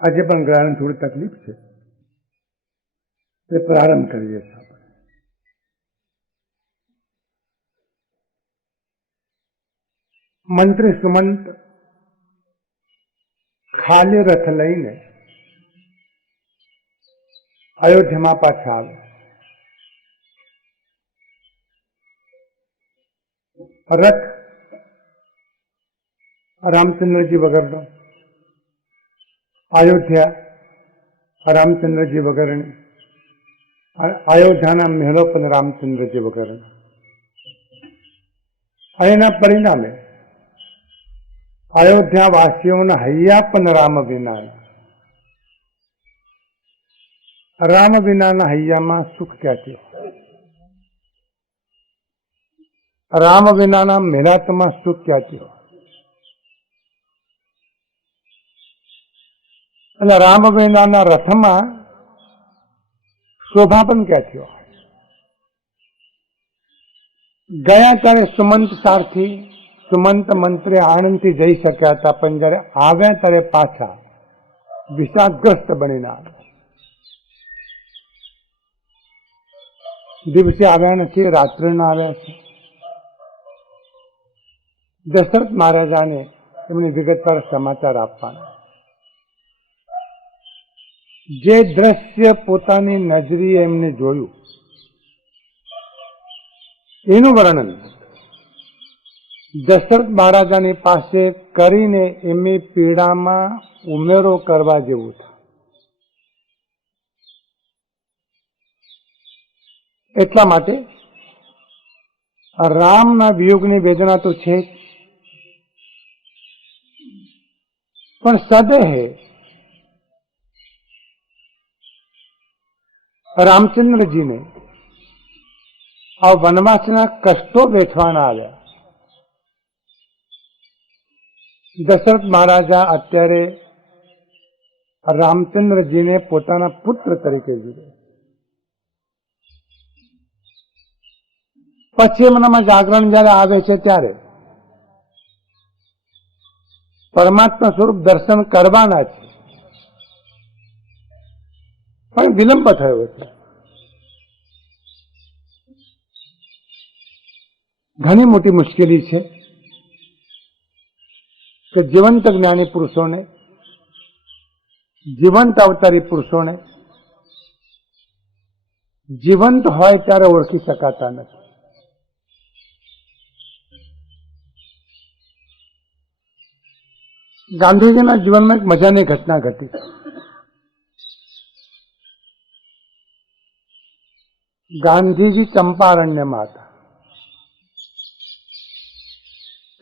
આજે પણ ગળાને થોડી તકલીફ છે, તે પ્રારંભ કરીએ છીએ આપણે. મંત્રી સુમંત ખાલી રથ લઈને અયોધ્યામાં પાછા આવે. રથ રામચંદ્રજી વગરનો, અયોધ્યા રામચંદ્રજી વગરની, અયોધ્યાના મહેલો પણ રામચંદ્રજી વગરના. એના પરિણામે અયોધ્યા વાસીઓના હૈયા પણ રામ વિના. રામ વિનાના હૈયામાં સુખ ક્યાંથી? રામ વિનાના મેલાતમાં સુખ ક્યાંથી હોય? અને રામ વિનાના રથમાં શોભા પણ ક્યાંથી હોય? ગયા ત્યારે સુમંત સારથી, સુમંત મંત્રી આણંદથી જઈ શક્યા હતા, પણ જયારે આવ્યા ત્યારે પાછા વિષાદગ્રસ્ત બનીને આવ્યા. દિવસે આવ્યા નથી, રાત્રિના આવ્યા છે. દશરથ મહારાજાને એમની વિગતવાર સમાચાર આપવાના. જે દ્રશ્ય પોતાની નજરીએ એમને જોયું એનું વર્ણન દશરથ મહારાજાની પાસે કરીને એમની પીડામાં ઉમેરો કરવા જેવું છે. એટલા માટે રામના વિયોગની વેદના તો છે, પણ સદેહ રામચંદ્રજીને આ વનવાસના કષ્ટો વેઠવાના આવ્યા. દશરથ મહારાજા અત્યારે રામચંદ્રજીને પોતાના પુત્ર તરીકે જુએ. પછી એમનામાં જાગરણ જયારે આવે છે ત્યારે પરમાત્મા સ્વરૂપ દર્શન કરવાના છે, પણ વિલંબ થયો છે. ઘણી મોટી મુશ્કેલી છે કે જીવંત જ્ઞાની પુરુષોને, જીવંત અવતારી પુરુષોને જીવંત હોય ત્યારે ઓળખી શકાતા નથી. ગાંધીજીના જીવનમાં એક મજાની ઘટના ઘટી. ગાંધીજી ચંપારણ્યમાં હતા.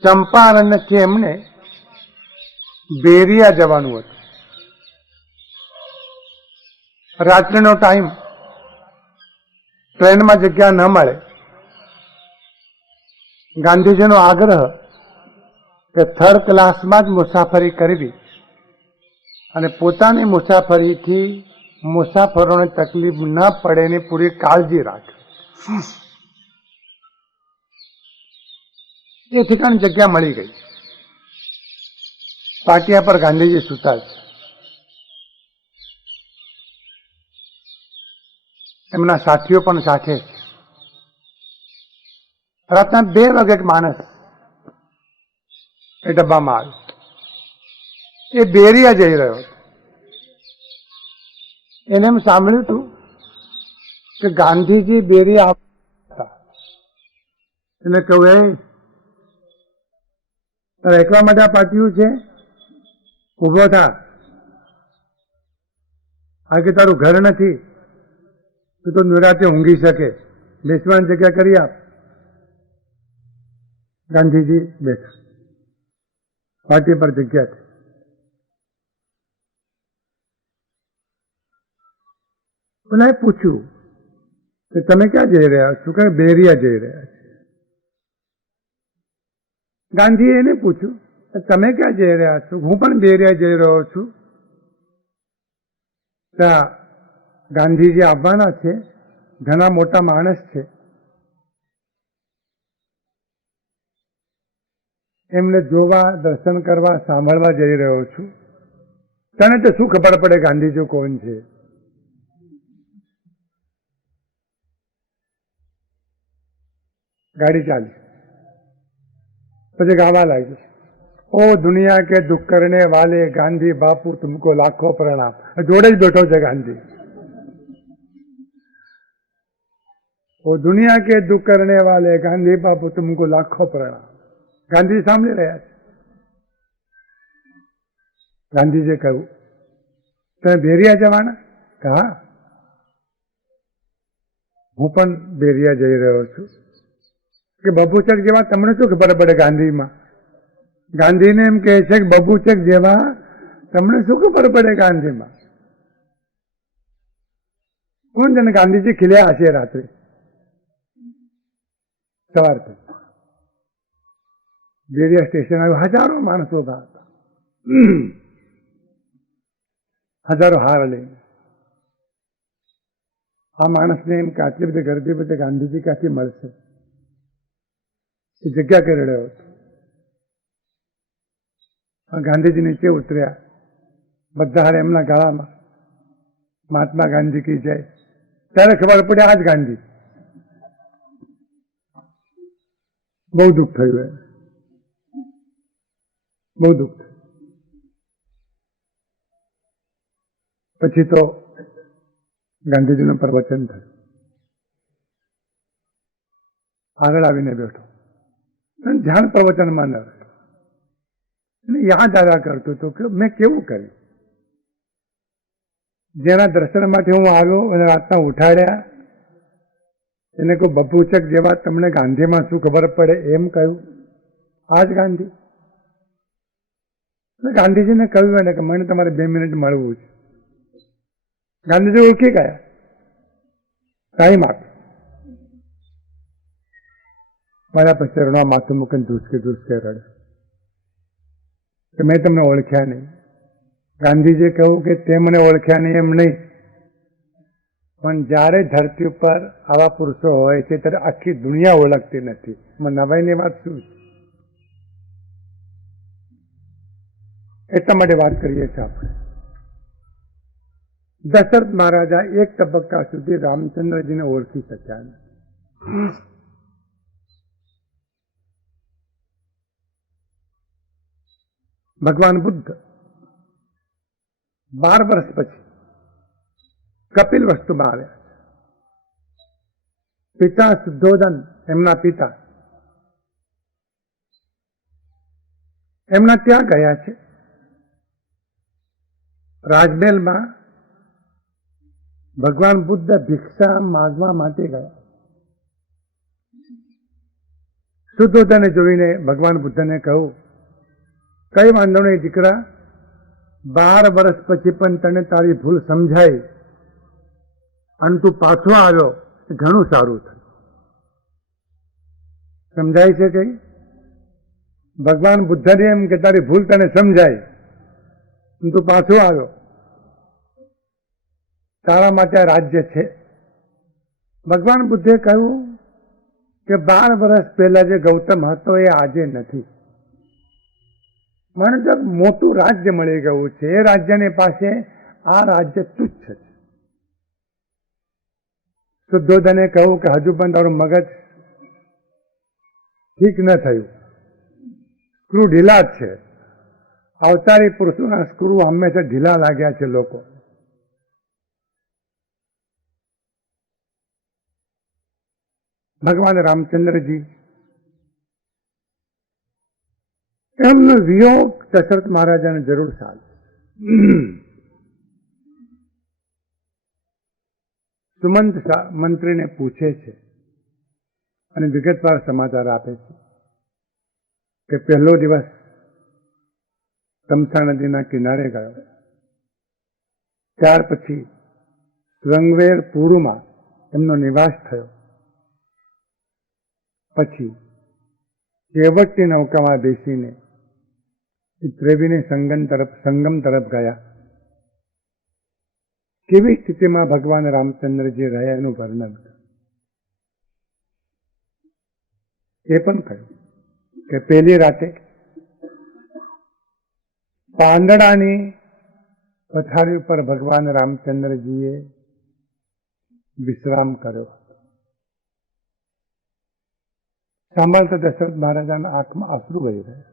ચંપારણ્યથી એમને બેરિયા જવાનું હતું. રાત્રિનો ટાઈમ, ટ્રેનમાં જગ્યા ન મળે. ગાંધીજીનો આગ્રહ કે થર્ડ ક્લાસમાં જ મુસાફરી કરવી અને પોતાની મુસાફરીથી મુસાફરોને તકલીફ ન પડે એની પૂરી કાળજી રાખે. એ ઠેકાણ જગ્યા મળી ગઈ. પાટિયા પર ગાંધીજી સૂતા છે. એમના સાથીઓ પણ સાથે છે. રાતના 2 વાગે એક માણસ એ ડબ્બામાં આવ્યો. એ બેરિયા જઈ રહ્યો હતો. એને એમ સાંભળ્યું હતું કે ગાંધીજી બેરિયા હતા. એને કહ્યું, એ એકલા માટે આ પાટિયું છે, ઉભો થા. આ કે તારું ઘર નથી, તું તો નિરાતે ઊંઘી શકે, બેસવાની જગ્યા કરી આપ. ગાંધીજી બેઠા. પાટી પર જગ્યા છે. મને પૂછ્યું કે તમે ક્યાં જઈ રહ્યા છો? કે બેરિયા જઈ રહ્યા છે. ગાંધીએ એને પૂછ્યું તમે ક્યાં જઈ રહ્યા છો? હું પણ બેરિયા જઈ રહ્યો છું. ત્યાં ગાંધીજી આવવાના છે, ઘણા મોટા માણસ છે, એમને જોવા, દર્શન કરવા, સાંભળવા જઈ રહ્યો છું. તને તો શું ખબર પડે ગાંધીજી કોણ છે? ગાડી ચાલી, પછી ગાવા લાગી, ओ दुनिया के दुख करने वाले गांधी बापू तुमको लाखों प्रणाम. जोड़े જ બેઠો છે ગાંધી. ओ दुनिया के दुख करने वाले गांधी बापू तुमको लाखों प्रणाम. ગાંધી સાંભળી રહ્યા છે. ગાંધીજીએ કહ્યું, તમે બેરિયા જવાના? હા, હું પણ બેરિયા જઈ રહ્યો છું. કે બબુચક જેવા તમને શું ખબર પડે ગાંધીમાં? ગાંધીને એમ કહે છે કે બબુચક જેવા તમને શું ખબર પડે ગાંધીમાં? કોણ જાણે ગાંધીજી ખીલ્યા હશે રાત્રે સવારથી. બેરિયા સ્ટેશન આવ્યું, હજારો માણસો હતા, હજારો હાર લઈને. આ માણસને એમ કે આટલી બધી ગરદી બધે ગાંધીજી ક્યાંથી મળશે? એ જગ્યા કરી રહ્યો હતો. ગાંધીજી નીચે ઉતર્યા, બધા હારે એમના ગાળામાં મહાત્મા ગાંધી કી જય. ત્યારે ખબર પડી આ જ ગાંધી. બહુ દુઃખ થયું, બહુ દુઃખ થયું. પછી તો ગાંધીજીનું પ્રવચન થયું. આગળ આવીને બેઠો, ધ્યાન પ્રવચનમાં ન રહ્યો. યાદ આવ્યા કરતું હતું કે મેં કેવું કર્યું. જેના દર્શન માટે હું આવ્યો અને રાતના ઉઠાડ્યા, એને કોઈ બબુચક જેવા તમને ગાંધીમાં શું ખબર પડે એમ કહ્યું. આ જ ગાંધી. ગાંધીજીને કહ્યું એને કે મને તમારે 2 મિનિટ મળવું છે. ગાંધીજી ઓળખી ગયા, ટાઈમ આપ્યો. મારા પછી ચરણોમાં માથું મૂકીને ધ્રુસકે ધ્રુસકે રડે કે મેં તમને ઓળખ્યા નહીં. ગાંધીજીએ કહ્યું કે તે મને ઓળખ્યા નહીં એમ નહીં, પણ જ્યારે ધરતી ઉપર આવા પુરુષો હોય છે ત્યારે આખી દુનિયા ઓળખતી નથી. નવાઈની વાત શું છે? એટલા માટે વાત કરીએ છીએ આપણે. દશરથ મહારાજા એક તબક્કા સુધી રામચંદ્રજીને ઓળખી શક્યા નથી. ભગવાન બુદ્ધ 12 વર્ષ પછી કપિલ વસ્તુમાં આવ્યા. પિતા શુદ્ધોધન એમના પિતા એમના ત્યાં ગયા છે. રાજમહેલમાં ભગવાન બુદ્ધ ભિક્ષા માગવા માટે ગયા. શુદ્ધોધને જોઈને ભગવાન બુદ્ધને કહ્યું, કઈ વાંધો નહીં દીકરા, 12 વર્ષ પછી પણ તને તારી ભૂલ સમજાય અને તું પાછો આવ્યો, ઘણું સારું થયું. સમજાય છે કઈ? ભગવાન બુદ્ધને એમ કે તારી ભૂલ તને સમજાય, તું પાછો આવ્યો, તારા માટે આ રાજ્ય છે. ભગવાન બુદ્ધે કહ્યું કે 12 વર્ષ પહેલા જે ગૌતમ હતો એ આજે નથી. મને તો મોટું રાજ્ય મળી ગયું છે, એ રાજ્યની પાસે આ રાજ્ય તુચ્છ છે. શુદ્ધોધને કહ્યું કે હજુ પણ તારું મગજ ઠીક ન થયું, સ્ક્રૂ ઢીલા જ છે. અવતારી પુરુષોના સ્ક્રૂ હંમેશા ઢીલા લાગ્યા છે લોકો. ભગવાન રામચંદ્રજી એમનો વિયોગ દશરથ મહારાજાને જરૂર સાલ. સુમંત મંત્રીને પૂછે છે અને વિગતવાર સમાચાર આપે છે કે પહેલો દિવસ તમસા નદીના કિનારે ગયો. ત્યાર પછી શ્રંગવેર પૂરમાં એમનો નિવાસ થયો. પછી કેવટની નૌકામાં બેસીને ત્રિવેણી સંગમ તરફ ગયા. કેવી સ્થિતિમાં ભગવાન રામચંદ્રજી રહ્યા એનું વર્ણન એ પણ કહ્યું કે પહેલી રાતે પાંદડાની પથારી ઉપર ભગવાન રામચંદ્રજીએ વિશ્રામ કર્યો. સાંભળતા દશરથ મહારાજાના આંખમાં આંસુ વહી રહ્યા.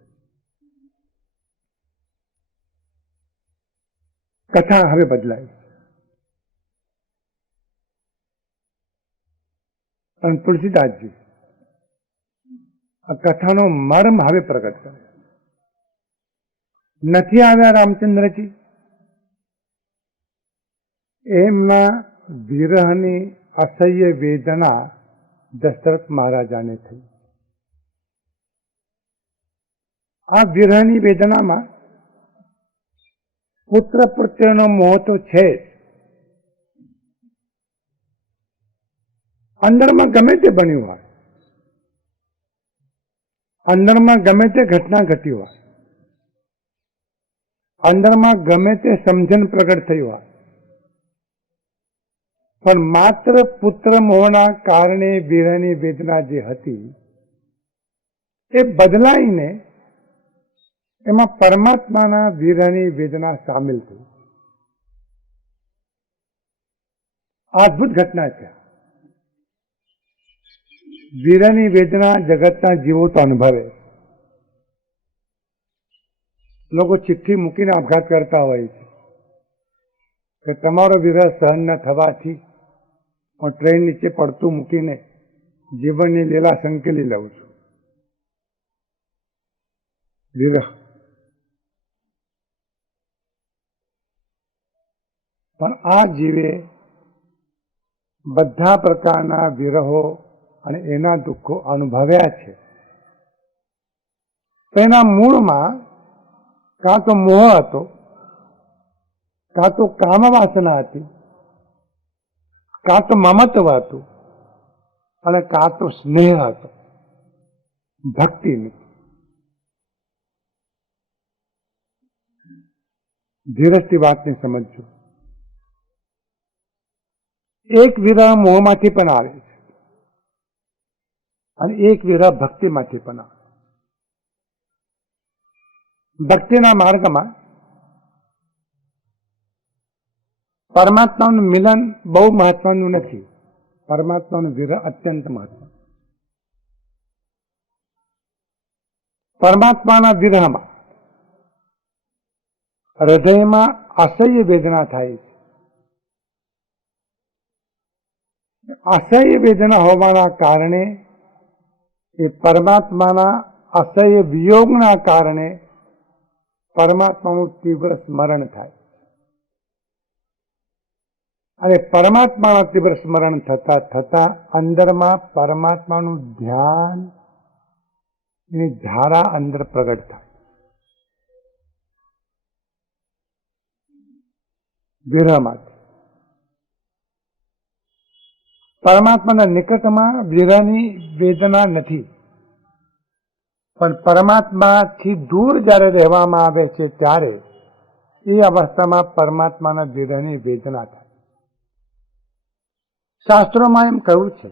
કથા હવે બદલાઈ અને તુલસીદાસજી આ કથાનો મર્મ હવે પ્રગટ કરે. નથી આવ્યા રામચંદ્રજી, એમના વિરહની અસહ્ય વેદના દશરથ મહારાજાને થઈ. આ વિરહની વેદનામાં પુત્ર પ્રત્યેનો મોહ તો છે જ. અંદરમાં ગમે તે બન્યું હોય, અંદરમાં ગમે તે ઘટના ઘટી હોય, અંદરમાં ગમે તે સમજણ પ્રગટ થઈ હોય, પણ માત્ર પુત્ર મોહના કારણે વિરહની વેદના જે હતી એ બદલાઈને એમાં પરમાત્માના વિરહની વેદના સામેલ થઈ. અદ્ભુત ઘટના છે. વિરહની વેદના જગતના જીવો તો અનુભવે. લોકો ચિઠ્ઠી મૂકીને આપઘાત કરતા હોય છે કે તમારો વિરહ સહન ન થવાથી હું ટ્રેન નીચે પડતું મૂકીને જીવનની લીલા સંકેલી લઉં છું. વિરહ પણ આ જીવે બધા પ્રકારના વિરહો અને એના દુઃખો અનુભવ્યા છે. તો એના મૂળમાં કાં તો મોહ હતો, કાં તો કામ વાસના હતી, કાં તો મમત્વ હતું અને કાં તો સ્નેહ હતો, ભક્તિ નથી. ધીરજથી વાતને સમજજો. એક વિરહ મોહમાંથી પણ આવે છે અને એક વિરહ ભક્તિમાંથી પણ આવે. ભક્તિના માર્ગમાં પરમાત્માનું મિલન બહુ મહત્વનું નથી, પરમાત્માનું વિરહ અત્યંત મહત્વ. પરમાત્માના વિરહમાં હૃદયમાં અસહ્ય વેદના થાય છે. અસહ્ય વેદના હોવાના કારણે એ પરમાત્માના અસહ્ય વિયોગના કારણે પરમાત્માનું તીવ્ર સ્મરણ થાય અને પરમાત્માના તીવ્ર સ્મરણ થતા થતા અંદરમાં પરમાત્માનું ધ્યાન એની ધારા અંદર પ્રગટ થાય. વિરહમાંથી પરમાત્માના નિકટમાં વિરહની વેદના નથી, પણ પરમાત્માથી દૂર જ્યારે રહેવામાં આવે છે ત્યારે એ અવસ્થામાં પરમાત્માના વિરહની વેદના થાય. શાસ્ત્રોમાં એમ કહ્યું છે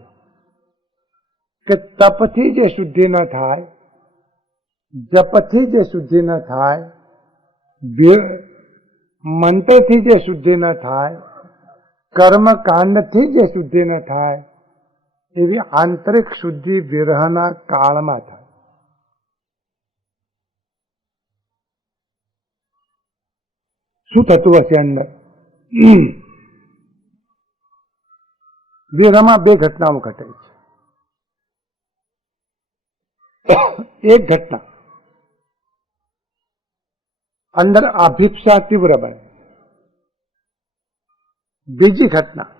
કે તપથી જે શુદ્ધિ ન થાય, જપથી જે શુદ્ધિ ન થાય, મંત્રથી જે શુદ્ધિ ન થાય, કર્મકાંડથી જે શુદ્ધિ ન થાય, એવી આંતરિક શુદ્ધિ વિરહના કાળમાં થાય. શું થતું હશે અંદર? વિરહમાં બે ઘટનાઓ ઘટે છે. એક ઘટના અંદર આભિપ્સા તીવ્ર બને. બીજી ઘટના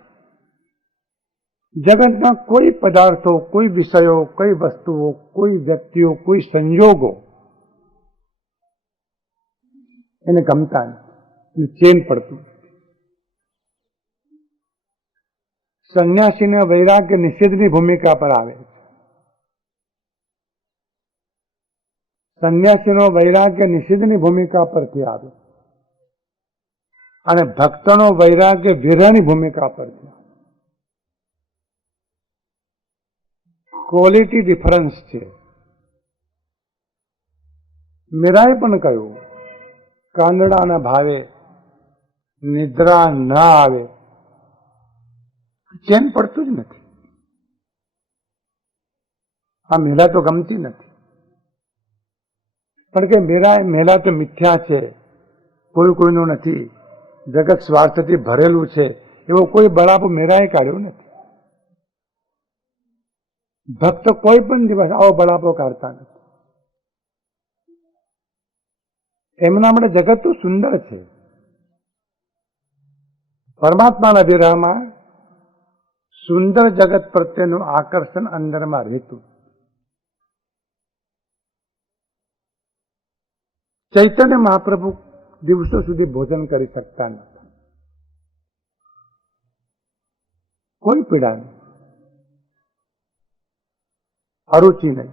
જગતના કોઈ પદાર્થો, કોઈ વિષયો, કોઈ વસ્તુઓ, કોઈ વ્યક્તિઓ, કોઈ સંયોગો એને ગમતા નથી, ચેન પડતું. સંન્યાસીને વૈરાગ્ય નિષેધની ભૂમિકા પર આવે છે. સંન્યાસીનો વૈરાગ્ય નિષેધની ભૂમિકા પરથી આવે અને ભક્તનો વૈરાગ્ય વિરહની ભૂમિકા પરથી આવે. ક્વોલિટી ડિફરન્સ છે. મીરાએ પણ કહ્યું, કાંદડાના ભાવે નિદ્રા ન આવે, ચેન પડતું જ નથી. આ મેલા તો ગમતી નથી, પણ કે મેલા તો મિથ્યા છે, કોઈ કોઈનું નથી, જગત સ્વાર્થથી ભરેલું છે, એવો કોઈ બળાપો મેરાએ કાઢ્યો નથી. ભક્ત કોઈ પણ દિવસ આવો બળાપો કાઢતા નથી. એમના માટે જગત તો સુંદર છે. પરમાત્માના વિરહમાં સુંદર જગત પ્રત્યેનું આકર્ષણ અંદરમાં રહેતું. ચૈતન્ય મહાપ્રભુ દિવસો સુધી ભોજન કરી શકતા નહોતા. કોઈ પીડા નહીં, અરુચિ નહીં,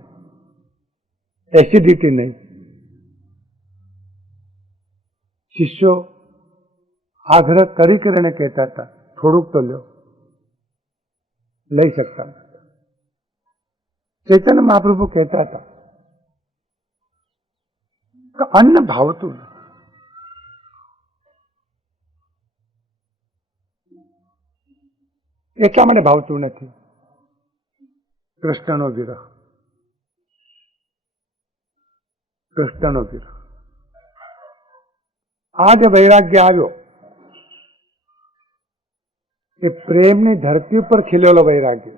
એસિડિટી નહીં. શિષ્યો આગ્રહ કરી કરીને કહેતા હતા, થોડુંક તો લ્યો, લઈ શકતા નહોતા. ચૈતન્ય મહાપ્રભુ કહેતા હતા કે અન્ન ભાવતું નથી. એટલા માટે ભાવતું નથી કૃષ્ણનો વિરહ. કૃષ્ણનો વિરહ. આ જે વૈરાગ્ય આવ્યો એ પ્રેમની ધરતી ઉપર ખીલેલો વૈરાગ્ય.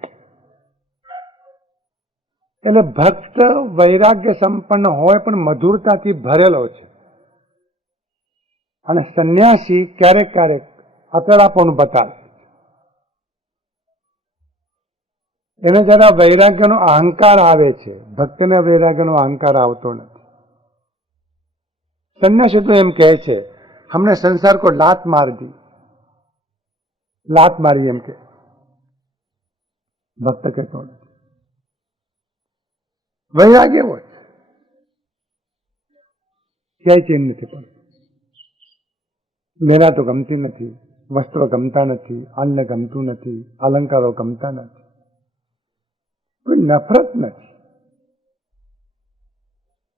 એટલે ભક્ત વૈરાગ્ય સંપન્ન હોય પણ મધુરતાથી ભરેલો છે. અને સંન્યાસી ક્યારેક ક્યારેક અતડાપણું બતાવે. એને જરા વૈરાગ્યનો અહંકાર આવે છે, ભક્તને વૈરાગ્યનો અહંકાર આવતો નથી. સંન્યાસી તો એમ કહે છે, हमने संसार को लात मार दी, लात मारी एम के. भक्त કહેતો નથી. વૈરાગ્ય હોય ક્યાંય ચેન નથી પડતું. મેરા તો ગમતી નથી, વસ્ત્રો ગમતા નથી, અન્ન ગમતું નથી, અલંકારો ગમતા નથી, કોઈ નફરત નથી.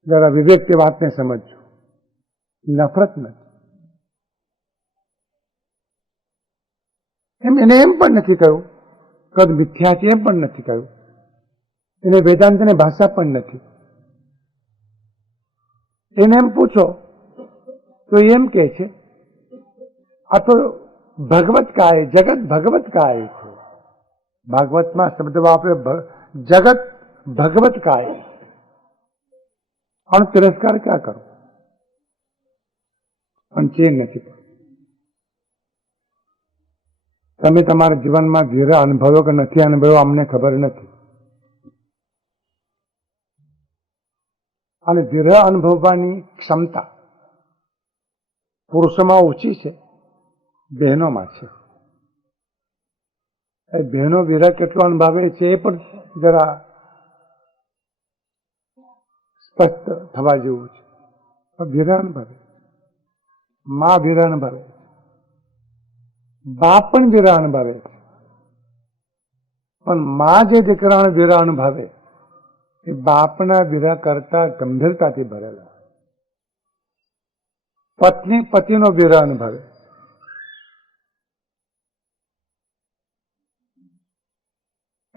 જરા વિવેકથી વાતને સમજજો. નફરત નથી. એને એમ પણ નથી કહ્યું કદ મિથ્યા છે, એમ પણ નથી કહ્યું. એને વેદાંતની ભાષા પણ નથી. એને એમ પૂછો તો એમ કે છે આ તો ભગવત કાય, જગત ભગવત કાય છે. ભાગવતમાં શબ્દ વાપરે જગત ભગવત કાય. આનો તિરસ્કાર ક્યાં કરો? પણ ચેન નથી. તમે તમારા જીવનમાં ધીરે અનુભવ્યો કે નથી અનુભવ્યો અમને ખબર નથી. અને ધીરે અનુભવવાની ક્ષમતા પુરુષોમાં ઓછી છે, બહેનોમાં છે. એ બહેનો વિરહ કેટલો અનુભવે છે એ પણ જરા સ્પષ્ટ થવા જેવું છે. વિરહ અનુભવે, મા વિરહ અનુભવે, બાપ પણ વિરહ અનુભવે છે. પણ મા જે દીકરાનો વિરહ અનુભવે એ બાપના વિરહ કરતા ગંભીરતાથી ભરેલા. પત્ની પતિનો વિરહ અનુભવે.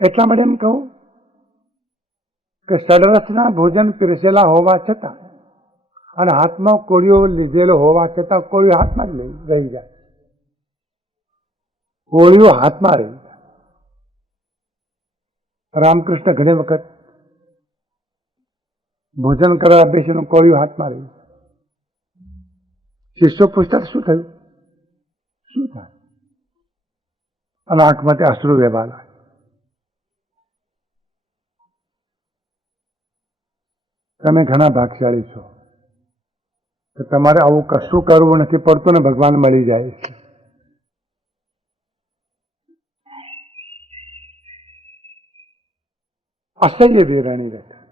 એટલા માટે એમ કહું કે સડરસના ભોજન પીરસેલા હોવા છતાં અને હાથમાં કોળીઓ લીધેલો હોવા છતાં કોળીઓ હાથમાં જ રહી જાય. કોળીઓ હાથમાં રહી જાય. રામકૃષ્ણ ઘણી વખત ભોજન કરવા બેસીને કોળીઓ હાથમાં રહી જાય. શિષ્યો પૂછતા શું થયું, શું થાય? અને આંખમાંથી અશ્રુ વહેવા લાગે. તમે ઘણા ભાગશાળી છો કે તમારે આવું કશું કરવું નથી પડતું ને ભગવાન મળી જાય છે. અસહ્ય વીરાની વ્યથા.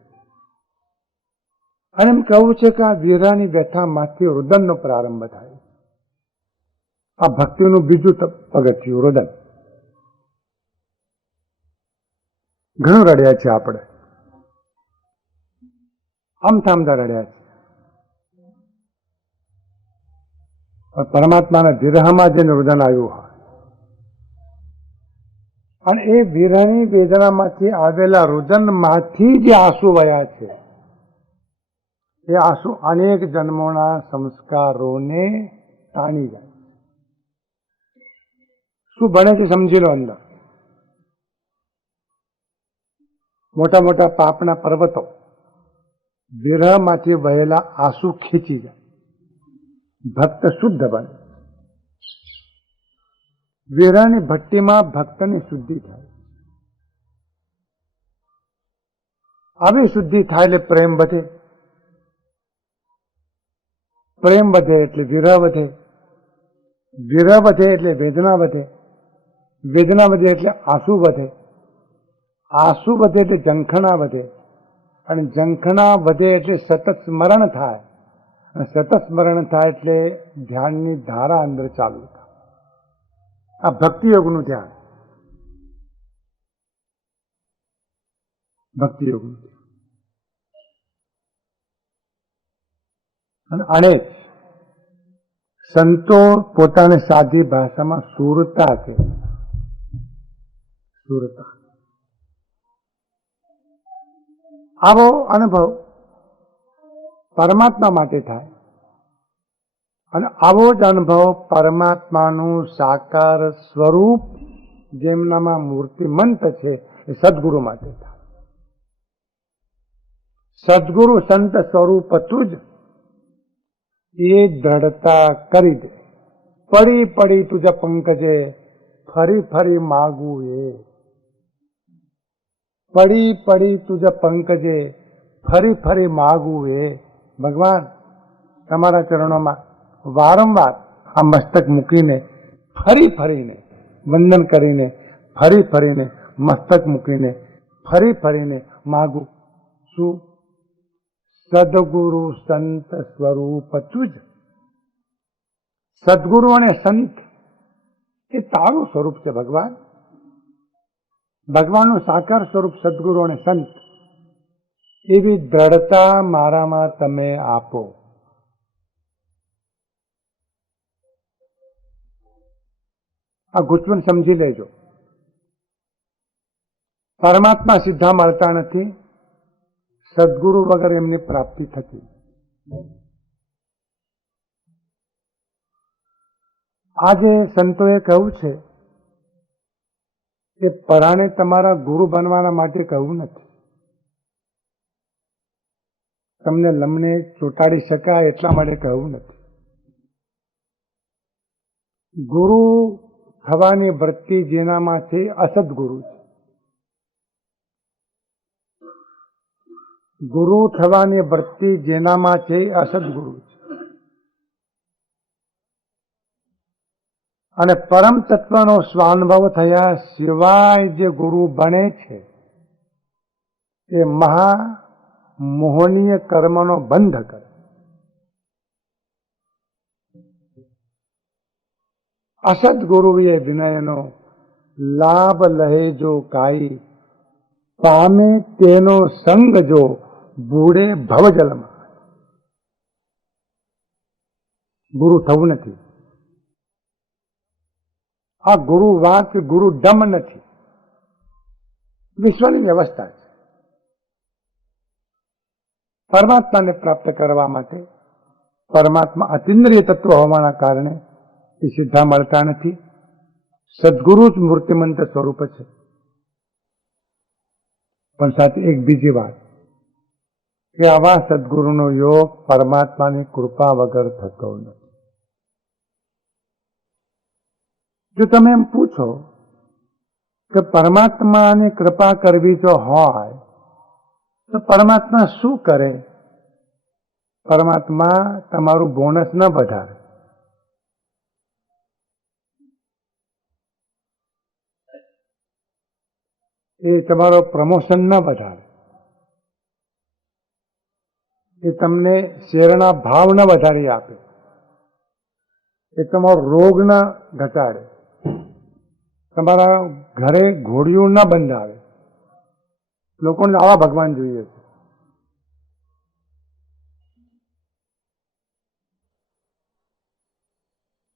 અને એમ કહેવું છે કે આ વીરાની વ્યથામાંથી રુદનનો પ્રારંભ થાય. આ ભક્તિનું બીજું પગથિયું રુદન. ઘણું રડ્યા છે આપણે, આમથામતા રડ્યા છે. પણ પરમાત્માના વિરહમાં જેનું રુદન આવ્યું હોય અને એ વિરહની વેદનામાંથી આવેલા રુદનમાંથી જે આંસુ વયા છે, એ આંસુ અનેક જન્મોના સંસ્કારોને તાણી જાય. શું બને છે સમજી લો. અંદર મોટા મોટા પાપના પર્વતો વિરહમાંથી વહેલા આંસુ ખીચી જાય. ભક્ત શુદ્ધ બને. વિરહની ભટ્ટીમાં ભક્તની શુદ્ધિ થાય. આવી શુદ્ધિ થાય એટલે પ્રેમ વધે. પ્રેમ વધે એટલે વિરહ વધે. વિરહ વધે એટલે વેદના વધે. વેદના વધે એટલે આંસુ વધે. આંસુ વધે એટલે ઝંખના વધે. અને ઝંખના વધે એટલે સતત સ્મરણ થાય. અને સતત સ્મરણ થાય એટલે ધ્યાનની ધારા અંદર ચાલુ થાય. આ ભક્તિ યોગનું ધ્યાન. ભક્તિ યોગનું ધ્યાન. અને આને સંતો પોતાની સાદી ભાષામાં સુરતા કહે. સુરતા. આવો અનુભવ પરમાત્મા માટે થાય. અને આવો જ અનુભવ પરમાત્માનું સાકાર સ્વરૂપ જેમનામાં મૂર્તિમંત છે એ સદગુરુ માટે થાય. સદગુરુ સંત સ્વરૂપ તું જ એ દ્રઢતા કરી દે. પડી પડી તુજ પંકજે ફરી ફરી માગું એ. પડી પડી તુજ પંકજે ફરી ફરી માગું એ. ભગવાન તમારા ચરણોમાં વારંવાર આ મસ્તક મૂકીને ફરી ફરીને વંદન કરીને ફરી ફરીને મસ્તક મૂકીને ફરી ફરીને માગું. શું? સદગુરુ સંત સ્વરૂપ તુજ. સદગુરુ અને સંત એ તારું સ્વરૂપ છે ભગવાન. ભગવાનનું સાકાર સ્વરૂપ સદગુરુ અને સંત. એવી દ્રઢતા મારામાં તમે આપો. આ ગૂંચવણ સમજી લેજો. પરમાત્મા સીધા મળતા નથી. સદગુરુ વગર એમની પ્રાપ્તિ થતી. આજે સંતોએ કહ્યું છે કે પરાણે તમારા ગુરુ બનવાના માટે કહ્યું નથી. તમને લમને ચોંટાડી શકાય એટલા માટે કહ્યું નથી. ગુરુ થવાની વૃત્તિ જેનામાં છે અસદગુરુ છે. ગુરુ થવાની વૃત્તિ જેનામાં છે અસદગુરુ છે. અને પરમ તત્વનો સ્વાનુભવ થયા સિવાય જે ગુરુ બને છે એ મહા મોહનીય કર્મનો બંધ કરે. અસદગુરુ એ વિનયનો લાભ લહે જો કાઈ. પામે તેનો સંગ જો બુડે ભવજલમાં. ગુરુ થવું નથી. આ ગુરુ વાંક ગુરુ ડમ નથી. વિશ્વની વ્યવસ્થા છે. પરમાત્માને પ્રાપ્ત કરવા માટે પરમાત્મા અતિન્દ્રિય તત્વ હોવાના કારણે એ સીધા મળતા નથી. સદગુરુ જ મૂર્તિમંત સ્વરૂપ છે. પણ સાથે એક બીજી વાત કે આવા સદગુરુનો યોગ પરમાત્માની કૃપા વગર થતો નથી. જો તમે એમ પૂછો કે પરમાત્માની કૃપા કરવી જો હોય તો પરમાત્મા શું કરે? પરમાત્મા તમારું બોનસ ન વધારે. એ તમારો પ્રમોશન ન વધારે. એ તમને શેરના ભાવ ન વધારી આપે. એ તમારો રોગ ન ઘટાડે. તમારા ઘરે ઘોડિયું ન બંધાવે. લોકોને આવા ભગવાન જોઈએ છે.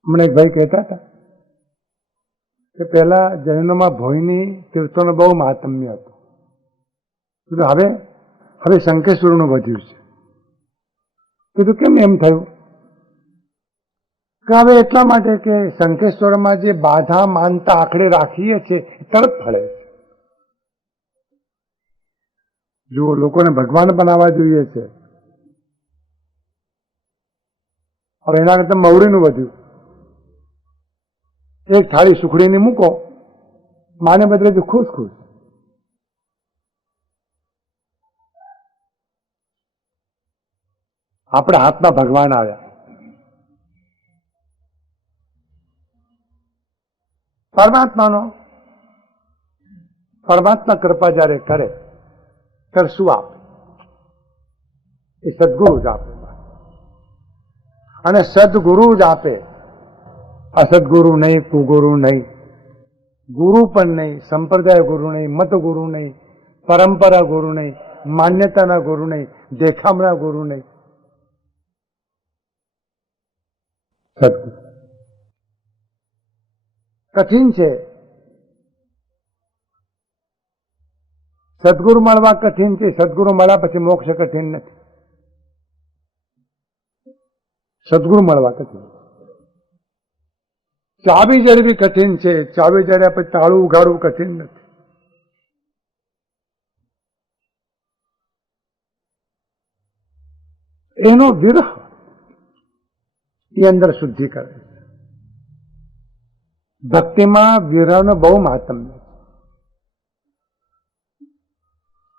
મને એક ભાઈ કહેતા હતા કે પહેલા જૈનોમાં ભોયની તીર્થોનું બહુ મહાત્મ્ય હતું. હવે હવે શંખેશ્વરનું વધ્યું છે. કીધું કેમ એમ થયું? કે હવે એટલા માટે કે શંખેશ્વરમાં જે બાધા માનતા આખડે રાખીએ છીએ તરત ફળે છે. જુઓ, લોકોને ભગવાન બનાવવા જોઈએ છે, હવે એના કરતા મવડીનું વધ્યું. એક થાળી સુખડીની મૂકો, માને બદલે તો ખુશ ખુશ. આપણા હાથમાં ભગવાન આવ્યા. પરમાત્મા કૃપા જયારે કરે ત્યારે શું આપે? એ સદગુરુ જ આપે, અને સદગુરુ જ આપે. અસદગુરુ નહીં, કુગુરુ નહીં, ગુરુ પણ નહીં, સંપ્રદાય ગુરુ નહીં, મત ગુરુ નહીં, પરંપરા ગુરુ નહીં, માન્યતાના ગુરુ નહીં, દેખામણા ગુરુ નહીં. સદગુરુ કઠિન છે. સદગુરુ મળવા કઠિન છે. સદગુરુ મળ્યા પછી મોક્ષ કઠિન નથી. સદગુરુ મળવા કઠિન. ચાવી જડવી કઠિન છે. ચાવી જડ્યા પછી તાળું ઉગાડવું કઠિન નથી. એનો વિરહ એ અંદર શુદ્ધિ કરે છે. ભક્તિમાં વિરહનો બહુ મહાત્મ્ય છે.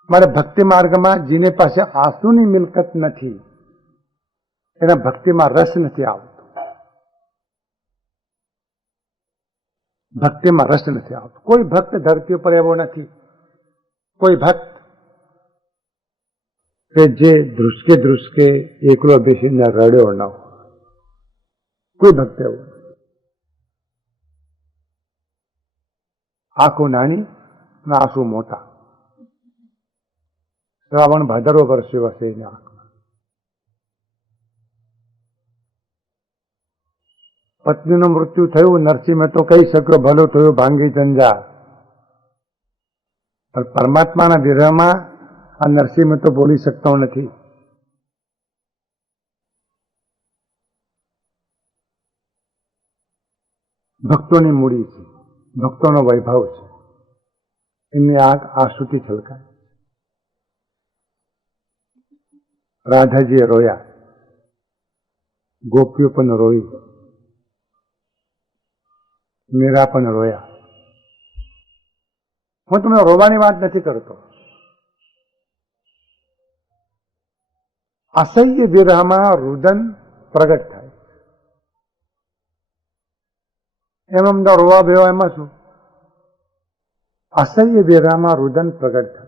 મારે ભક્તિ માર્ગમાં જેની પાસે આંસુની મિલકત નથી, એના ભક્તિમાં રસ નથી આવતો. ભક્તિમાં રસ નથી આવતો. કોઈ ભક્ત ધરતી ઉપર એવો નથી, કોઈ ભક્ત કે જે ધ્રુસકે ધ્રુસકે એકલો બેસીને રડ્યો ન હોય. કોઈ ભક્ત એવો. આંખો નાની અને આંસુ મોટા. શ્રાવણ ભાદરવો વર્ષે વસે એની આંખમાં. પત્નીનું મૃત્યુ થયું, નરસિંહ તો કહી શક્યો ભલું થયું ભાંગી જંજાર. પણ પરમાત્માના વિરહમાં આ નરસિંહ તો બોલી શકતો નથી. ભક્તોની મૂડી છે, ભક્તોનો વૈભવ છે. એમની આંખ આંસુથી છલકાય. રાધાજીએ રોયા, ગોપીઓ પણ રોઈ, મીરા પણ રોયા. હું તમને રોવાની વાત નથી કરતો. અસહ્ય વિરહમાં રુદન પ્રગટ થાય. એમ રોવા બેવા એમાં શું? અસહ્ય વિરહમાં રુદન પ્રગટ થાય.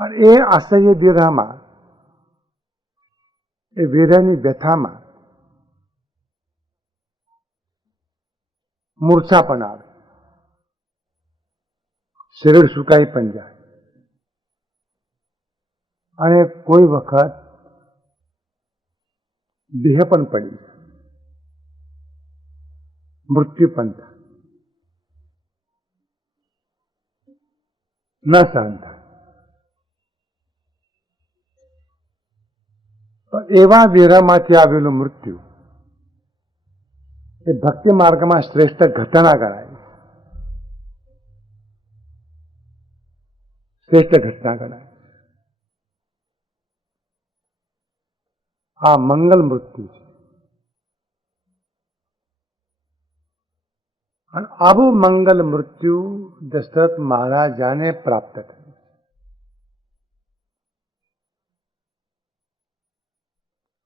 અને એ અસહ્ય વિરહમાં, એ વિરહની વ્યથામાં મૂર્છા પણ આવે, શરીર સુકાઈ પણ જાય, અને કોઈ વખત દેહ પણ પડી જાય, મૃત્યુ પણ થાય, ન સહન થાય. એવા વિરહમાંથી આવેલું મૃત્યુ એ ભક્તિ માર્ગમાં શ્રેષ્ઠ ઘટના ગણાય. શ્રેષ્ઠ ઘટના ગણાય. આ મંગલ મૃત્યુ છે. અને આવું મંગલ મૃત્યુ દશરથ મહારાજાને પ્રાપ્ત થયું.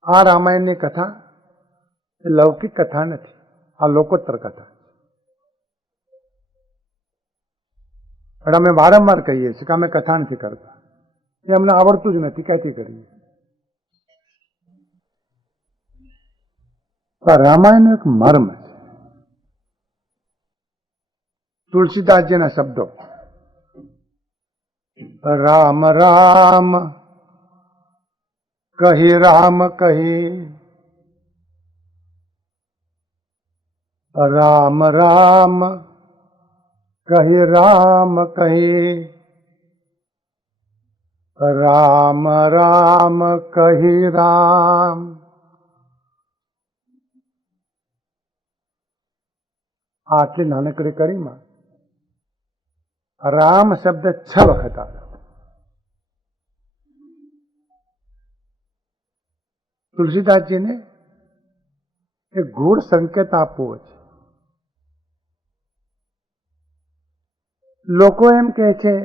આ રામાયણની કથા એ લૌકિક કથા નથી, આ લોકોત્તર કથા. પણ અમે વારંવાર કહીએ છીએ કે અમે કથા નથી કરતા, એ અમને આવડતું જ નથી, ક્યાંથી કરીએ. રામાયણનો એક મર્મ છે. તુલસીદાસજીના શબ્દો, રામ રામ કહી રામ કહી, राम राम कही राम कही, राम राम कही राम। આટલી નાનકડી કડીમાં રામ શબ્દ 6 વખત આવ્યો. તુલસીદાસજીને એક ગૂઢ સંકેત આપવો છે. લોકો એમ કહે છે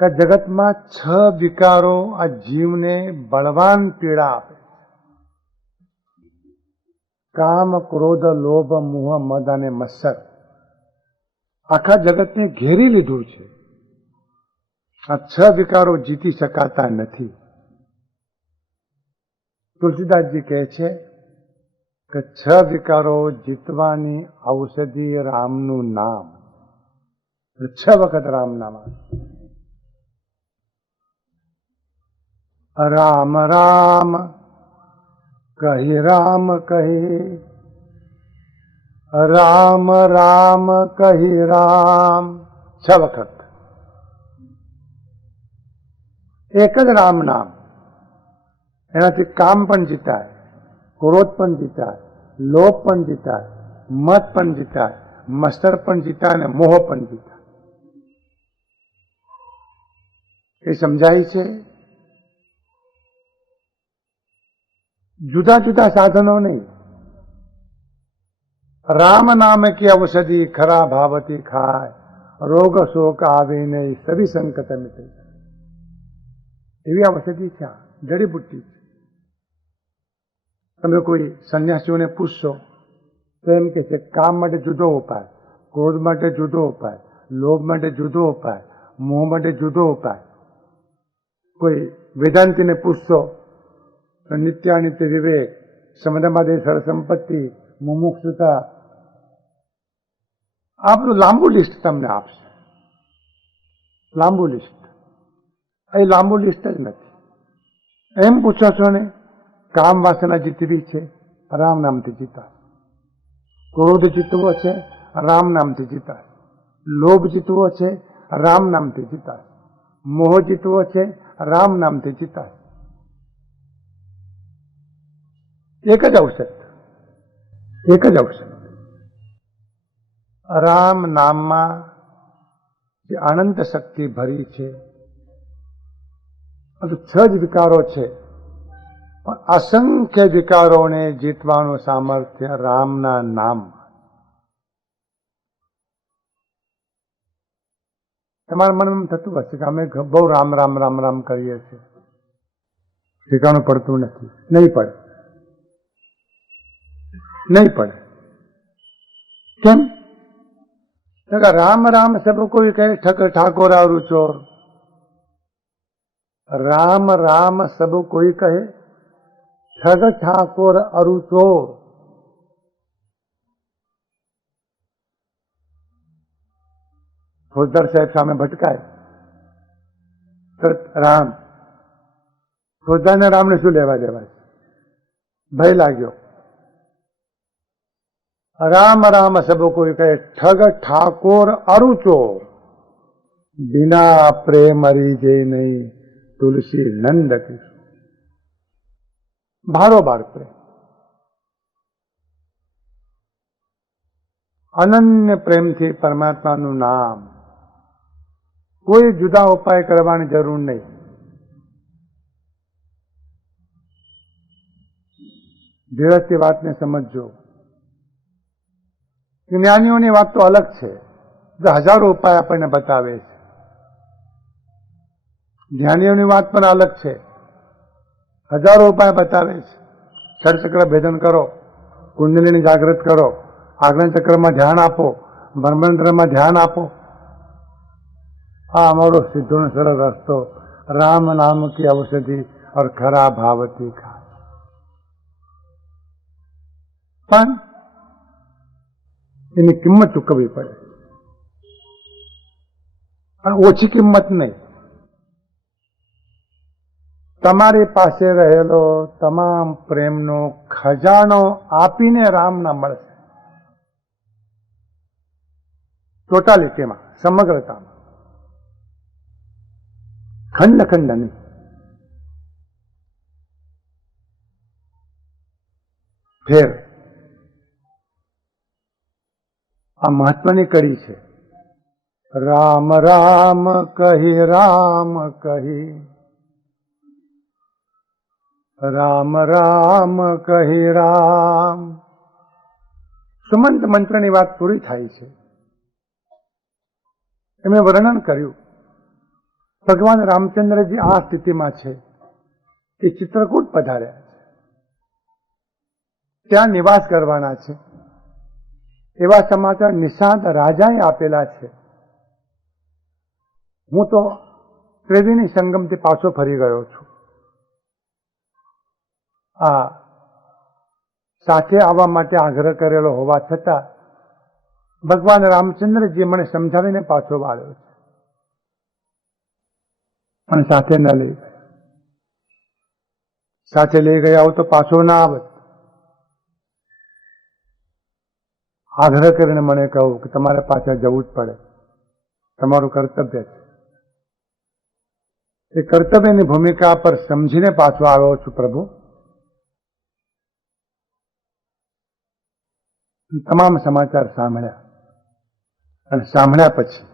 કે જગતમાં 6 વિકારો આ જીવને બળવાન પીડા આપે. કામ, ક્રોધ, લોભ, મોહ, મદ અને મત્સર આખા જગતને ઘેરી લીધું છે. આ 6 વિકારો જીતી શકાતા નથી. તુલસીદાસજી કહે છે કે 6 વિકારો જીતવાની ઔષધિ રામનું નામ. 6 વખત રામ નામ આવે. રામ રામ કહી રામ કહી, રામ રામ કહી રામ. 6 વખત એક જ રામ નામ. એનાથી કામ પણ જીતાય, ક્રોધ પણ જીતાય, લોભ પણ જીતાય, મત પણ જીતાય, મત્સર પણ જીતાય અને મોહ પણ જીતાય. એ સમજાય છે. જુદા જુદા સાધનો નહીં. રામ નામ की औषधि खरा भावती खाय, रोग शोक આવે નહીં, સભી સંકટ મિટે. એવી ઔષધિ છે, જડીબુટ્ટી છે. તમે કોઈ સંન્યાસીઓને પૂછશો તો એમ કે છે કામ માટે જુદો ઉપાય, ક્રોધ માટે જુદો ઉપાય, લોભ માટે જુદો ઉપાય, મોહ માટે જુદો ઉપાય. કોઈ વેદાંતિને પૂછશો તો નિત્યાનિત્ય વિવેક, સમદમાદે સરસંપત્તિ, મુમુક્ષુતા, આ બધું લાંબુ લિસ્ટ તમને આપશે. લાંબુ લિસ્ટ. એ લાંબુ લિસ્ટ જ નથી. એમ પૂછો છો ને, કામ વાસના જીતવી છે, રામ નામથી જીતા. ક્રોધ જીતવો છે, રામ નામથી જીતા. લોભ જીતવો છે, રામ નામથી જીતા. મોહ જીતવો છે, રામ નામથી જીતા. એક જ ઔષધ, એક જ ઔષધ. રામ નામમાં જે અનંત શક્તિ ભરી છે. 6 જ વિકારો છે, પણ અસંખ્ય વિકારોને જીતવાનું સામર્થ્ય રામના નામ. તમારા મનમાં થતું હશે કે અમે બહુ રામ રામ રામ રામ કરીએ છીએ, ઠેકાણું પડતું નથી. નહીં પડે, નહીં પડે. કેમ? રામ રામ સબ કોઈ કહે ઠગ ઠાકોર આરુ ચોર. રામ રામ સબ કોઈ કહે ઠગ ઠાકોર અરુ ચોર. ફોજદાર સાહેબ સામે ભટકાય તરત રામ. ફોજદારને રામને શું લેવા દેવા? ભય લાગ્યો. રામ રામ સબ કોઈ કહે ઠગ ઠાકોર અરુ ચોર, બિના પ્રેમ અરીજે નહીં તુલસી નંદ કિશોર. બારોબાર પ્રેમ, અનન્ય પ્રેમથી પરમાત્માનું નામ. કોઈ જુદા ઉપાય કરવાની જરૂર નહીં. ધીરજથી વાતને સમજજો. જ્ઞાનીઓની વાત તો અલગ છે, હજારો ઉપાય આપણને બતાવે છે. જ્ઞાનીઓની વાત પણ અલગ છે, હજારો ઉપાય બતાવે છે. ષડચક્ર ભેદન કરો, કુંડલીની જાગૃત કરો, આજ્ઞા ચક્રમાં ધ્યાન આપો, બ્રહ્માંતરમાં ધ્યાન આપો. આ અમારો સીધો ને સરળ રસ્તો. રામ નામ કી ઔષધિ और ખરા ભાવતી ખા. પણ એની કિંમત ચૂકવવી પડે, પણ ઓછી કિંમત નહીં. તમારી પાસે રહેલો તમામ પ્રેમનો ખજાનો આપીને રામ નામ મળશે. ટોટાલિટીમાં, સમગ્રતામાં, ખંડ ખંડ નહીં. ફેર આ મહત્વની કડી છે. રામ રામ કહી રામ કહી, રામ રામ કહી રામ. સુમંત મંત્રની વાત પૂરી થાય છે. એમણે વર્ણન કર્યું ભગવાન રામચંદ્રજી આ સ્થિતિમાં છે કે ચિત્રકૂટ પધાર્યા છે, ત્યાં નિવાસ કરવાના છે. એવા સમાચાર નિશાંત રાજાએ આપેલા છે. હું તો ત્રિવેણી સંગમથી પાછો ફરી ગયો છું. આ સાથે આવવા માટે આગ્રહ કરેલો હોવા છતાં ભગવાન રામચંદ્રજી મને સમજાવીને પાછો વાળ્યો છે, પણ સાથે ન લઈ ગયા. સાથે લઈ ગયા હોત તો પાછો ના આવત. આગ્રહ કરીને મને કહું કે તમારે પાછા જવું જ પડે, તમારું કર્તવ્ય છે. એ કર્તવ્યની ભૂમિકા પર સમજીને પાછો આવ્યો છું પ્રભુ. તમામ સમાચાર સાંભળ્યા અને સાંભળ્યા પછી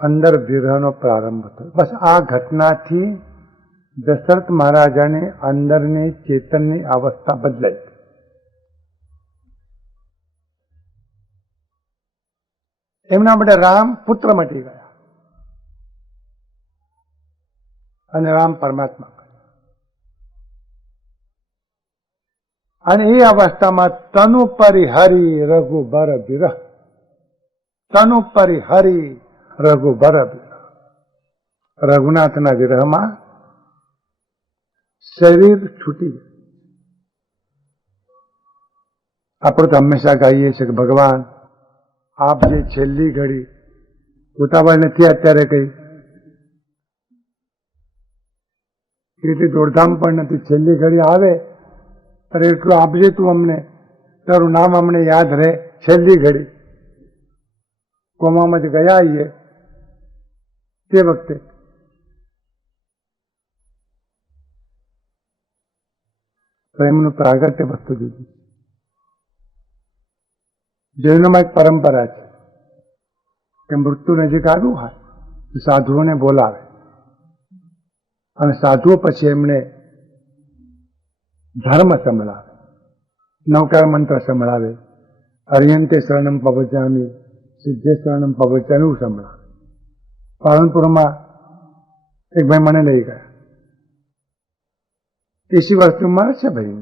અંદર વિરહનો પ્રારંભ થયો. બસ આ ઘટનાથી દશરથ મહારાજાની અંદરની ચેતનની અવસ્થા બદલાઈ. એમના માટે રામ પુત્ર મટી ગયા અને રામ પરમાત્મા. અને એ અવસ્થામાં તનુ પરિહરી રઘુબર વિરહ, તનુ પરિહરી રઘુબર વિરહ. રઘુનાથના વિરહમાં શરીર છૂટી જાય. આપણે તો હંમેશા ગાઈએ છીએ કે ભગવાન આપ જે છેલ્લી ઘડી, ઉતાવળ નથી અત્યારે કઈ, એટલી દોડધામ પણ નથી. છેલ્લી ઘડી આવે ત્યારે એટલું આપજે તું અમને, તારું નામ અમને યાદ રહે. છેલ્લી ઘડી કોમામાં જ ગયા આવીએ તે વખતે પ્રેમનું પ્રાગટ્ય વસ્તુ જુદી. જૈનોમાં એક પરંપરા છે કે મૃત્યુ નજીક આવ્યું હોય તો સાધુઓને બોલાવે અને સાધુઓ પછી એમને ધર્મ સંભળાવે, નવકાર મંત્ર સંભળાવે, અર્યંતે શરણમ પવચામી, સિદ્ધે શરણમ પવચામી, એવું સંભળાવે. પાલનપુરમાં એક ભાઈ મને લઈ ગયા. 80 વર્ષની ઉંમર છે ભાઈ.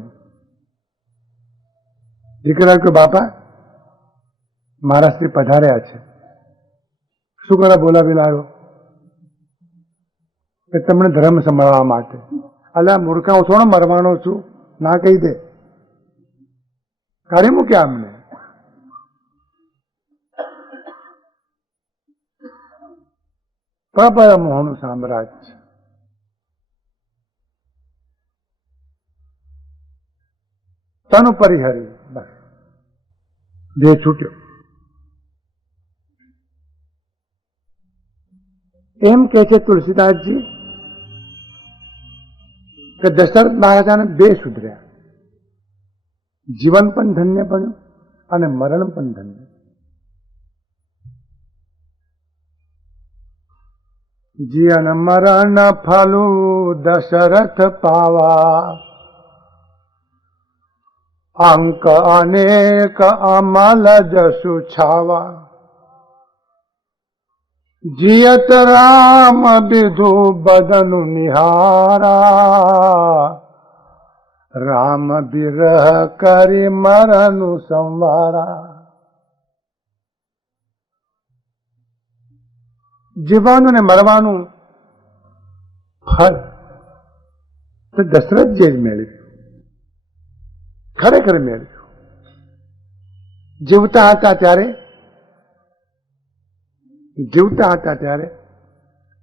દીકરા કે બાપા મારા શ્રી પધાર્યા છે, શું કરવા બોલાવી લાવ્યો? કે તમને ધર્મ સંભાળવા માટે. અલ્યા મૂર્ખા, હું થોડો મરવાનો છું, ના કહી દે. કાઢી મૂક્યા અમને. પ્રબળ મોહનું સામ્રાજ્ય. તનુ પરિહરી, બસ દેહ છૂટ્યો. એમ કે છે તુલસીદાસજી કે દશરથ મહારાજાને બે સુધર્યા. જીવન પણ ધન્ય બન્યું અને મરણ પણ ધન્ય. જીવન મરણ ફલું દશરથ પાવા, અંક અનેક અમલ જસુ છાવા. जियत राम विधु बदनु निहारा, राम विरह करि मरनु संवारा. જીવવાનું ને મરવાનું ફળ તો દશરથજીએ જ મેળવ્યું, ખરેખર મેળવ્યું. જીવતા હતા ત્યારે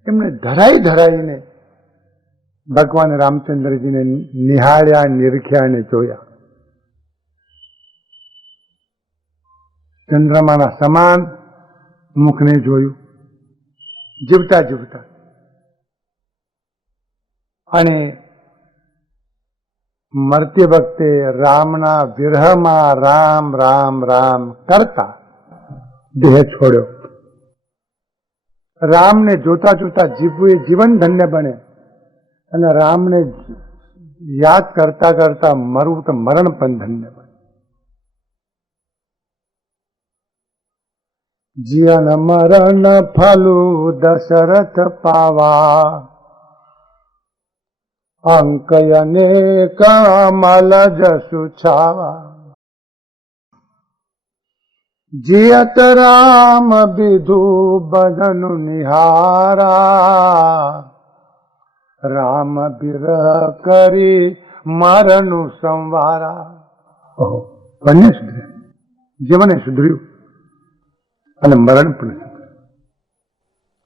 એમણે ધરાઈને ભગવાન રામચંદ્રજીને નિહાળ્યા, નિરખ્યા અને જોયા. ચંદ્રમાના સમાન મુખને જોયું જીવતા જીવતા, અને મરતી વખતે રામના વિરહમાં રામ રામ રામ કરતા દેહ છોડ્યો. રામને જોતા જોતા જીવવું એ જીવન ધન્ય બને, અને રામને યાદ કરતા કરતા મરવું તો મરણ પણ ધન્ય બને. જીવન મરણ ફલું દશરથ પાવા, અંકયને કમલ જસુ છાવા. જીયત રામ વિધુ બદનુ નિહારા, રામ વિરહ કરી મરણુ સંવારા. બંને સુધર્યા, જીવને સુધર્યું અને મરણ પણ સુધર્યું.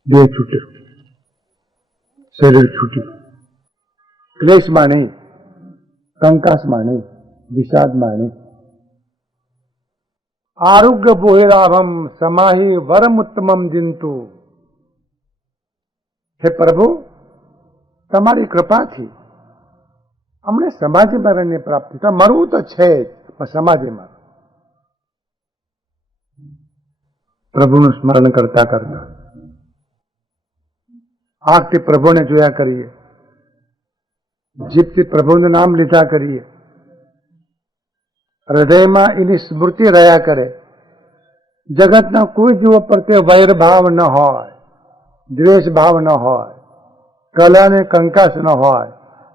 દેહ છૂટ્યો, શરીર છૂટ્યું. ક્લેશમાં નહીં, કંકાસમાં નહીં, વિષાદમાં નહીં. આરોગ્ય ભોહિરાભમ સમાહી વરમુત્તમમ જિંતુ. હે પ્રભુ, તમારી કૃપાથી અમને સમાધિ મરણની પ્રાપ્તિ થાય. મરવું તો છે જ, પણ સમાધિ મરણ. પ્રભુનું સ્મરણ કરતા કરતા આંખથી પ્રભુને જોયા કરીએ, જીભથી પ્રભુનું નામ લીધા કરીએ, હૃદયમાં એની સ્મૃતિ રહ્યા કરે. જગતના કોઈ જીવ પ્રત્યે વૈર ભાવ ન હોય, દ્વેષ ભાવ ન હોય, કલહ કંકાસ ન હોય,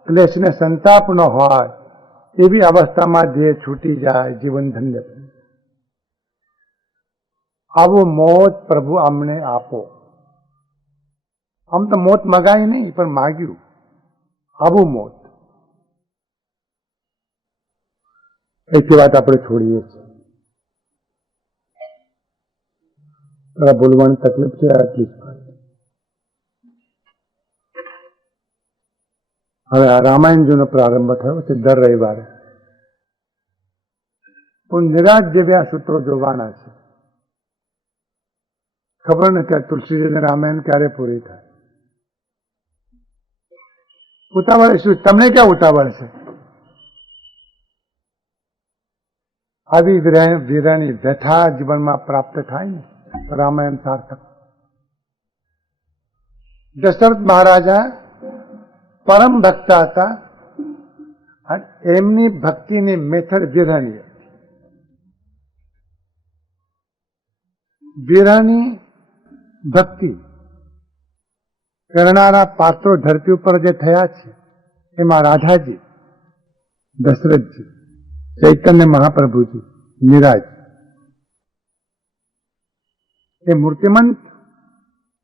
ક્લેશ ને સંતાપ ન હોય, એવી અવસ્થામાં જે છૂટી જાય જીવન ધન્ય બને. આવું મોત પ્રભુ અમને આપો. આમ તો મોત મગાઈ નહીં, પણ માગ્યું આવું મોત. એથી વાત આપણે છોડીએ છીએ. બોલવાની તકલીફ છે આટલી. હવે આ રામાયણજીનો પ્રારંભ થયો છે દર રવિવારે. પણ નિરાજ જેવા સૂત્રો જોવાના છે. ખબર નથી આ તુલસીજીને રામાયણ ક્યારે પૂરી થાય. ઉતાવળ શું? તમને ક્યાં ઉતાવળ છે? આવી વીરાની વ્યથા જીવનમાં પ્રાપ્ત થાય ને રામાયણ સાર્થક. દશરથ મહારાજા પરમ ભક્ત હતા, અને એમની ભક્તિની મેથડ વિરહની હતી. વિરહની ભક્તિ કરનારા પાત્રો ધરતી ઉપર જે થયા છે, એમાં રાધાજી, દશરથજી, ચૈતન્ય મહાપ્રભુજી, નિરાજ, એ મૂર્તિમંત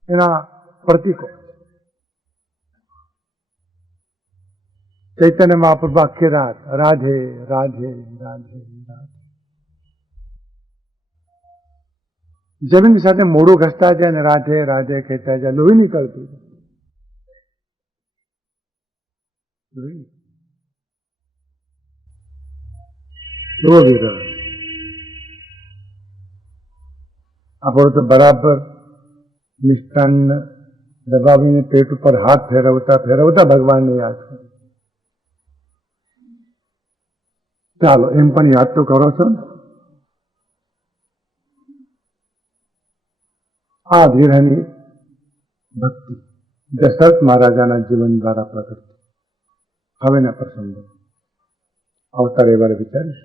એના પ્રતીકો. ચૈતન્ય મહાપ્રભુ આખી રાત રાધે રાધે રાધે રાધે. જમીન સાથે મોઢું ઘસતા જાય ને રાધે રાધે કહેતા જાય. લોહી નીકળતું. કેવો વિરહ. આપણો તો બરાબર મિષ્ટાન દબાવીને પેટ ઉપર હાથ ફેરવતા ફેરવતા ભગવાનને યાદ કરે. ચાલો એમ પણ યાદ તો કરો છો ને. આ વિરહની ભક્તિ દશરથ મહારાજાના જીવન દ્વારા પ્રગટ. હવેના પ્રસંગો આવતા રવિવારે વિચારીશ.